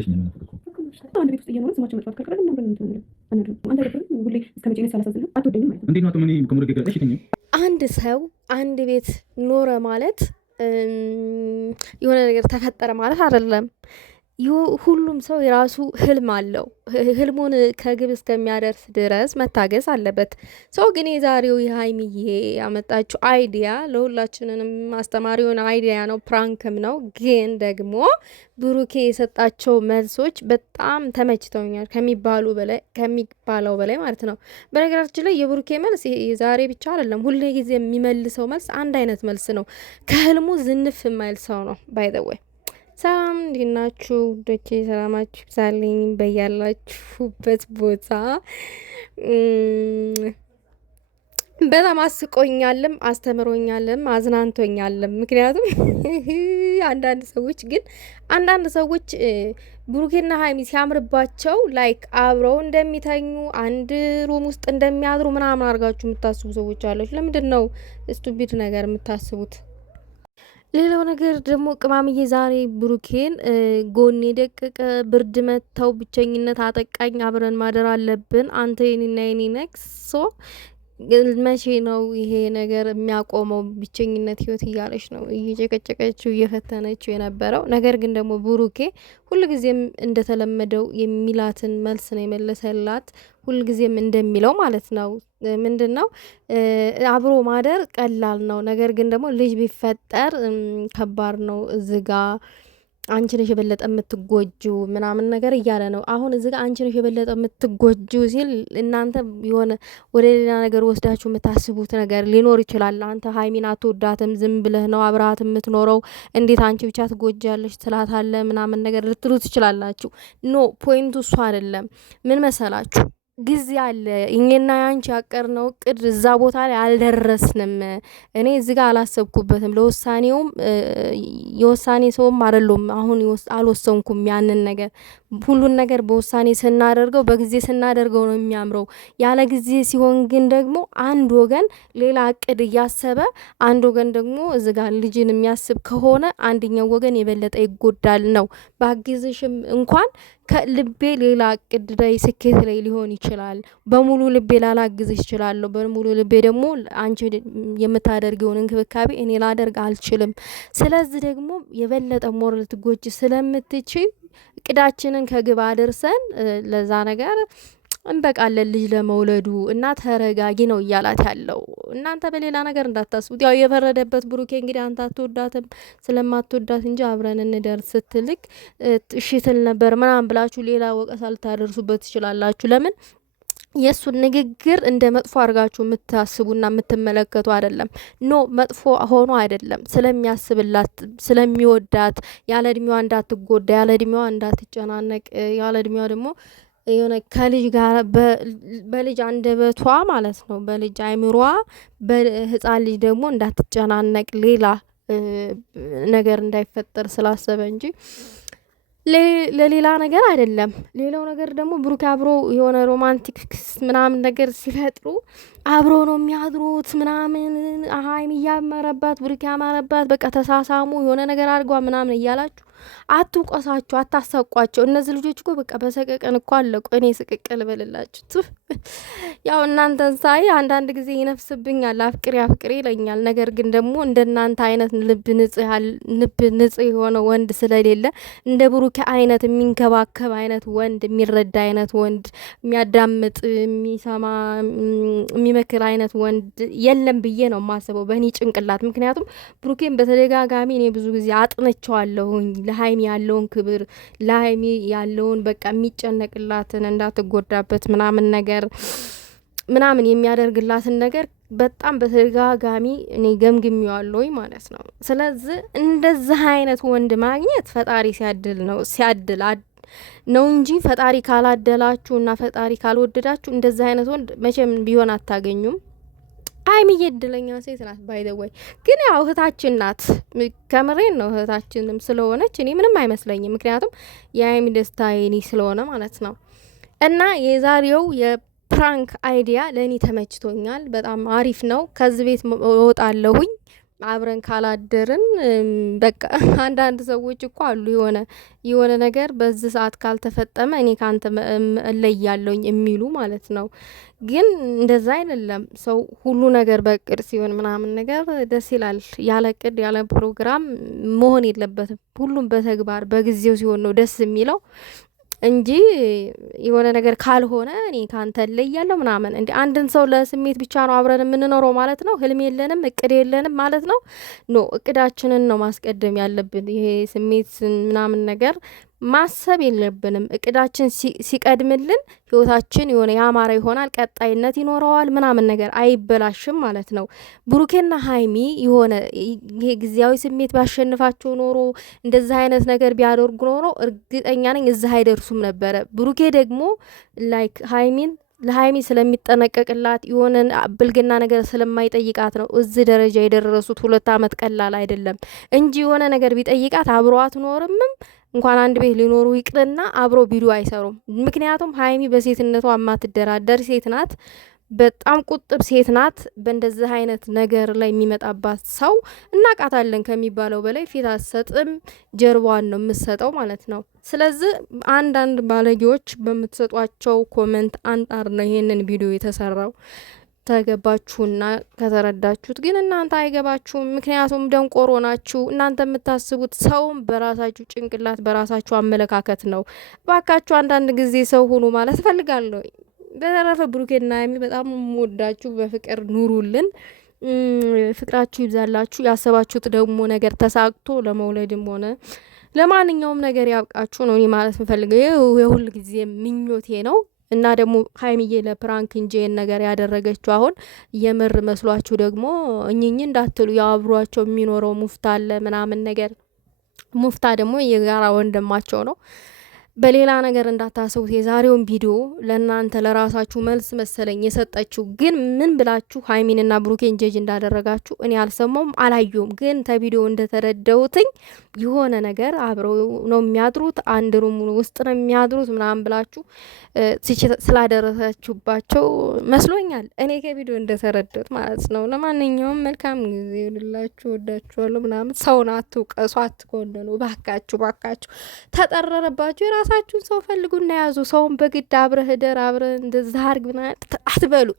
ናፍቀሽኛል ነው እኮ አንድ ቤት ውስጥ እየኖረ ስማቸው መጥፋት ካልቀረ ደግሞ አብረን እንትን አንዱ አንተ ደብረ ሁሌ እስከመቼ ነው ሳላሳዝን አትወደኝም ማለት ነው። እንዴት ነው ምን ከሙርጌ ጋር እሺ አንድ ሰው አንድ ቤት ኖረ ማለት የሆነ ነገር ተፈጠረ ማለት አይደለም። ሁሉም ሰው የራሱ ህልም አለው። ህልሙን ከግብ እስከሚያደርስ ድረስ መታገስ አለበት። ሰው ግን የዛሬው የሀይሚዬ ያመጣችው አይዲያ ለሁላችንንም አስተማሪ የሆነ አይዲያ ነው፣ ፕራንክም ነው። ግን ደግሞ ብሩኬ የሰጣቸው መልሶች በጣም ተመችተውኛል ከሚባለው በላይ ማለት ነው። በነገራችን ላይ የብሩኬ መልስ የዛሬ ብቻ አይደለም፣ ሁሌ ጊዜ የሚመልሰው መልስ አንድ አይነት መልስ ነው። ከህልሙ ዝንፍ የማይል ሰው ነው። ባይ ዘ ወይ ሰላም እንዴት ናችሁ ውዶቼ? ሰላማችሁ ይብዛልኝ በያላችሁበት ቦታ። በጣም አስቆኛልም አስተምሮኛልም አዝናንቶኛልም። ምክንያቱም አንዳንድ ሰዎች ብሩኬና ሀይሚ ሲያምርባቸው ላይክ አብረው እንደሚተኙ አንድ ሩም ውስጥ እንደሚያድሩ ምናምን አድርጋችሁ የምታስቡ ሰዎች አላችሁ። ለምንድን ነው ስቱፒድ ነገር የምታስቡት? ሌላው ነገር ደግሞ ቅማምዬ ዛሬ ብሩኬን ጎን የደቀቀ ብርድ መታው ብቸኝነት አጠቃኝ አብረን ማደር አለብን አንተ የኔና የኔ ነክሶ መቼ ነው ይሄ ነገር የሚያቆመው? ብቸኝነት ህይወት እያለች ነው እየጨቀጨቀችው እየፈተነችው የነበረው ነገር ግን ደግሞ ብሩኬ ሁልጊዜም እንደተለመደው የሚላትን መልስ ነው የመለሰላት። ሁልጊዜም እንደሚለው ማለት ነው ምንድን ነው አብሮ ማደር ቀላል ነው፣ ነገር ግን ደግሞ ልጅ ቢፈጠር ከባድ ነው። እዚጋ አንቺ ነሽ የበለጠ የምትጎጁ ምናምን ነገር እያለ ነው። አሁን እዚጋ አንቺ ነሽ የበለጠ የምትጎጁ ሲል እናንተ የሆነ ወደ ሌላ ነገር ወስዳችሁ የምታስቡት ነገር ሊኖር ይችላል። አንተ ሀይሚን አትወዳትም፣ ዝም ብለህ ነው አብረሃት የምትኖረው፣ እንዴት አንቺ ብቻ ትጎጃለሽ ትላታለ ምናምን ነገር ልትሉ ትችላላችሁ። ኖ ፖይንቱ እሱ አይደለም። ምን መሰላችሁ? ጊዜ አለ። እኛና ያንቺ ያቀርነው እቅድ እዛ ቦታ ላይ አልደረስንም። እኔ እዚህ ጋር አላሰብኩበትም። ለውሳኔውም የውሳኔ ሰውም አይደለም። አሁን አልወሰንኩም ያንን ነገር። ሁሉን ነገር በውሳኔ ስናደርገው በጊዜ ስናደርገው ነው የሚያምረው። ያለ ጊዜ ሲሆን ግን ደግሞ አንድ ወገን ሌላ እቅድ እያሰበ አንድ ወገን ደግሞ እዚህ ጋር ልጅን የሚያስብ ከሆነ አንደኛው ወገን የበለጠ ይጎዳል ነው። ባግዝሽም እንኳን ከልቤ ሌላ እቅድ ላይ ስኬት ላይ ሊሆን ይችላል። በሙሉ ልቤ ላላግዝሽ እችላለሁ። በሙሉ ልቤ ደግሞ አንቺ የምታደርጊውን እንክብካቤ እኔ ላደርግ አልችልም። ስለዚህ ደግሞ የበለጠ ሞር ልትጎጂ ስለምትችይ እቅዳችንን ከግብ አድርሰን ለዛ ነገር እንበቃለን ልጅ ለመውለዱ እና ተረጋጊ ነው እያላት ያለው። እናንተ በሌላ ነገር እንዳታስቡት። ያው የፈረደበት ብሩኬ እንግዲህ አንተ አትወዳትም ስለማትወዳት እንጂ አብረን እንደር ስትልክ እሺ ትል ነበር ምናምን ብላችሁ ሌላ ወቀሳ ልታደርሱበት ትችላላችሁ። ለምን የእሱን ንግግር እንደ መጥፎ አድርጋችሁ የምታስቡና የምትመለከቱ አይደለም። ኖ መጥፎ ሆኖ አይደለም። ስለሚያስብላት ስለሚወዳት፣ ያለ እድሜዋ እንዳትጎዳ፣ ያለ እድሜዋ እንዳትጨናነቅ፣ ያለ እድሜዋ ደግሞ የሆነ ከልጅ ጋር በልጅ አንደበቷ ማለት ነው በልጅ አይምሯ በህፃን ልጅ ደግሞ እንዳትጨናነቅ ሌላ ነገር እንዳይፈጠር ስላሰበ እንጂ ለሌላ ነገር አይደለም። ሌላው ነገር ደግሞ ብሩክ አብሮ የሆነ ሮማንቲክ ምናምን ነገር ሲፈጥሩ አብሮ ነው የሚያድሩት ምናምን ሀይሚ እያመረባት ብሩክ ያማረባት በቃ ተሳሳሙ የሆነ ነገር አድርጓ ምናምን እያላችሁ አትውቀሳቸው፣ አታሳቋቸው። እነዚህ ልጆች እኮ በቃ በሰቀቀን እኮ አለቁ። እኔ ስቅቅል በልላችሁ ያው እናንተን ሳይ አንዳንድ ጊዜ ይነፍስብኛል፣ አፍቅሪ ይለኛል። ነገር ግን ደግሞ እንደናንተ አይነት ልብ ንጽህ የሆነ ወንድ ስለሌለ እንደ ብሩኬ አይነት የሚንከባከብ አይነት ወንድ፣ የሚረዳ አይነት ወንድ፣ የሚያዳምጥ የሚሰማ የሚመክር አይነት ወንድ የለም ብዬ ነው የማስበው በእኔ ጭንቅላት። ምክንያቱም ብሩኬን በተደጋጋሚ እኔ ብዙ ጊዜ አጥንቸዋለሁኝ ለሀይሚ ያለውን ክብር፣ ለሀይሚ ያለውን በቃ የሚጨነቅላትን እንዳትጎዳበት ምናምን ነገር ምናምን የሚያደርግላትን ነገር በጣም በተደጋጋሚ እኔ ገምግሜዋለሁ ማለት ነው። ስለዚህ እንደዚህ አይነት ወንድ ማግኘት ፈጣሪ ሲያድል ነው እንጂ ፈጣሪ ካላደላችሁ እና ፈጣሪ ካልወደዳችሁ እንደዚህ አይነት ወንድ መቼም ቢሆን አታገኙም። ሀይሚዬ እድለኛ ሴት ናት። ባይደወይ ግን ያው እህታችን ናት። ከምሬን ነው። እህታችንም ስለሆነች እኔ ምንም አይመስለኝም። ምክንያቱም የሀይሚ ደስታ የኔ ስለሆነ ማለት ነው። እና የዛሬው የፕራንክ አይዲያ ለእኔ ተመችቶኛል። በጣም አሪፍ ነው። ከዚህ ቤት እወጣለሁኝ አብረን ካላደርን በቃ አንዳንድ ሰዎች እኮ አሉ የሆነ ነገር በዚህ ሰዓት ካልተፈጠመ እኔ ካንተ እለያለሁኝ የሚሉ ማለት ነው። ግን እንደዛ አይደለም። ሰው ሁሉ ነገር በእቅድ ሲሆን ምናምን ነገር ደስ ይላል። ያለ እቅድ ያለ ፕሮግራም መሆን የለበትም። ሁሉም በተግባር በጊዜው ሲሆን ነው ደስ የሚለው እንጂ የሆነ ነገር ካልሆነ እኔ ካንተ እለያለሁ ምናምን እንዴ! አንድን ሰው ለስሜት ብቻ ነው አብረን የምንኖረው ማለት ነው? ህልም የለንም እቅድ የለንም ማለት ነው? ኖ እቅዳችንን ነው ማስቀደም ያለብን። ይሄ ስሜት ምናምን ነገር ማሰብ የለብንም። እቅዳችን ሲቀድምልን ህይወታችን የሆነ ያማረ ይሆናል፣ ቀጣይነት ይኖረዋል፣ ምናምን ነገር አይበላሽም ማለት ነው። ብሩኬና ሀይሚ የሆነ ይሄ ጊዜያዊ ስሜት ባሸንፋቸው ኖሮ እንደዚህ አይነት ነገር ቢያደርጉ ኖሮ እርግጠኛ ነኝ እዚህ አይደርሱም ነበረ። ብሩኬ ደግሞ ላይክ ለሀይሚ ስለሚጠነቀቅላት የሆነ ብልግና ነገር ስለማይጠይቃት ነው እዚህ ደረጃ የደረሱት። 2 አመት ቀላል አይደለም እንጂ የሆነ ነገር ቢጠይቃት አብሮ አትኖርምም። እንኳን አንድ ቤት ሊኖሩ ይቅርና አብሮ ቪዲዮ አይሰሩም። ምክንያቱም ሀይሚ በሴትነቷ የማትደራደር ሴት ናት። በጣም ቁጥብ ሴት ናት። በእንደዚህ አይነት ነገር ላይ የሚመጣባት ሰው እናቃታለን ከሚባለው በላይ ፊት አትሰጥም፣ ጀርባዋን ነው የምትሰጠው ማለት ነው። ስለዚህ አንዳንድ ባለጌዎች በምትሰጧቸው ኮመንት አንጣር ነው ይሄንን ቪዲዮ የተሰራው። ተገባችሁና ከተረዳችሁት ግን እናንተ አይገባችሁም። ምክንያቱም ደንቆሮ ናችሁ። እናንተ የምታስቡት ሰውም በራሳችሁ ጭንቅላት በራሳችሁ አመለካከት ነው። ባካችሁ አንዳንድ ጊዜ ሰው ሁኑ ማለት ፈልጋለሁ። በተረፈ ብሩኬና ሀይሚ በጣም ወዳችሁ በፍቅር ኑሩልን። ፍቅራችሁ ይብዛላችሁ። ያሰባችሁት ደግሞ ነገር ተሳክቶ ለመውለድም ሆነ ለማንኛውም ነገር ያብቃችሁ ነው እኔ ማለት ምፈልገው። የሁል ጊዜ ምኞቴ ነው። እና ደግሞ ሀይሚዬ ለፕራንክ እንጂ ነገር ያደረገችው አሁን የምር መስሏችሁ ደግሞ እኝኝ እንዳትሉ። ያብሯቸው የሚኖረው ሙፍታ አለ ምናምን ነገር። ሙፍታ ደግሞ የጋራ ወንድማቸው ነው። በሌላ ነገር እንዳታስቡት። የዛሬውን ቪዲዮ ለእናንተ ለራሳችሁ መልስ መሰለኝ የሰጠችው። ግን ምን ብላችሁ ሀይሚንና ብሩኬን ጀጅ እንዳደረጋችሁ እኔ አልሰማውም አላየውም። ግን ተቪዲዮ እንደተረዳሁትኝ የሆነ ነገር አብረው ነው የሚያድሩት፣ አንድ ሩም ውስጥ ነው የሚያድሩት ምናምን ብላችሁ ስላደረሳችሁባቸው መስሎኛል እኔ ከቪዲዮ እንደተረዳሁት ማለት ነው። ለማንኛውም መልካም ጊዜ ይሁንላችሁ። ወዳችኋለሁ ምናምን። ሰውን አትውቀሱ፣ አትኮንኑ። ባካችሁ ተጠረረባችሁ የራሳችሁን ሰው ፈልጉና ያዙ። ሰውን በግድ አብረህ እደር አብረህ እንደዛ አርግ አትበሉ።